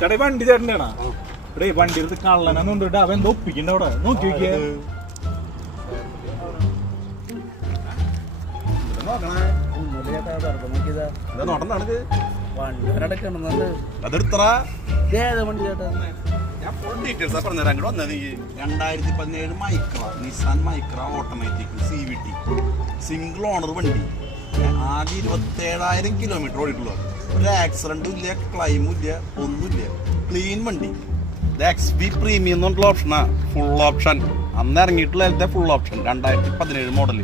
ചേട്ടാ വണ്ടി ചേട്ടന്റെ ആണോ ഇവിടെ വണ്ടി എടുത്ത് കള്ളനെന്ന് അവൻ എന്തോ ഒപ്പിക്കണ്ട അവിടെ? നോക്കി നോക്കിയേ. രണ്ടായിരത്തി പതിനേഴ് Micra Nissan Micra automatic C V T single owner വണ്ടി. ആകെ ഇരുപത്തേഴായിരം കിലോമീറ്റർ ഓടിയിട്ടുള്ളൂ. ഒരു ആക്സിഡന്റും ഇല്ല ക്ലൈമും ഇല്ല ഒന്നുമില്ല ക്ലീൻ വണ്ടി. എക്സ് ബി പ്രീമിയം എന്ന് പറഞ്ഞിട്ടുള്ള ഓപ്ഷനാ ഫുൾ ഓപ്ഷൻ അന്ന് ഇറങ്ങിയിട്ടുള്ള ഫുൾ ഓപ്ഷൻ രണ്ടായിരത്തി പതിനേഴ് മോഡൽ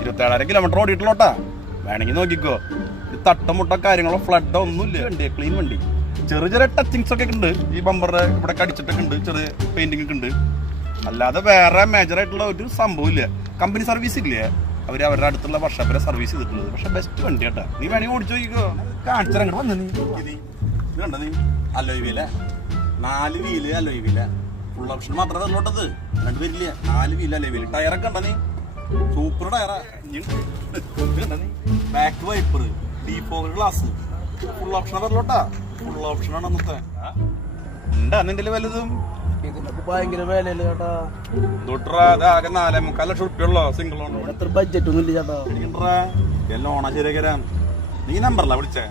ഇരുപത്തേഴായിരം കിലോമീറ്റർ ഓടിയിട്ടുള്ളോട്ടാ വേണമെങ്കിൽ നോക്കിക്കോ. തട്ടമുട്ട കാര്യങ്ങളോ ഫ്ലഡോ ഒന്നുമില്ല വണ്ടി ക്ലീൻ വണ്ടി. ചെറിയ ചെറിയ ടച്ചിങ്സ് ഒക്കെ ഉണ്ട്. ഈ ബമ്പറിന്റെ ഇവിടെ കടിച്ചിട്ടൊക്കെ ഉണ്ട്. ചെറിയ പെയിന്റിംഗ് ഒക്കെ ഉണ്ട്. അല്ലാതെ വേറെ മേജർ ആയിട്ടുള്ള ഒരു സംഭവം ഇല്ല. കമ്പനി സർവീസ് ഇല്ലേ? അവർ അവരുടെ അടുത്തുള്ള വർഷപ്പിലെ സർവീസ് ചെയ്തിട്ടുള്ളത്. പക്ഷെ ബെസ്റ്റ് വണ്ടി കേട്ടോ. നീ വേണമെങ്കിൽ ഓടിച്ചു നോക്കിക്കോ. കാണിച്ചു അങ്ങോട്ട് വന്നു നീ. കണ്ടത് നീ ഇത് കണ്ട നീ? അലോയ് വീല നാല് വീൽ അലോയ് വീല ഫുൾ ഓപ്ഷൻ മാത്രമേ വരുള്ളൂട്ടത് രണ്ട് വരില്ല. നാല് വീൽ അലോയ് വീൽ ടയറൊക്കെ ഉണ്ട നീ? സൂപ്പർ ടയറാ ബാക്ക് വൈപ്പർ ഡീഫോർ ഗ്ലാസ് ഫുൾ ഓപ്ഷൻ വരുള്ളൂട്ടാ ഫുൾ ഓപ്ഷൻ ആണ് അന്നത്തെ. ഉണ്ടാ നിന്റെ വലുതും? ഇതിനൊക്കെ ഭയങ്കര വിലയല്ലേ ചേട്ടാ? തൊട്ടാ ആകെ നാലേ മുക്കാൽ ലക്ഷം ഉറുപ്പിയുള്ളോ സിംഗിൾ എത്ര ബഡ്ജറ്റ് ഒന്നും ഇല്ല ചേട്ടാ. ശരിയാക്കി തരാം നീ നമ്പറല്ല വിളിച്ചേ?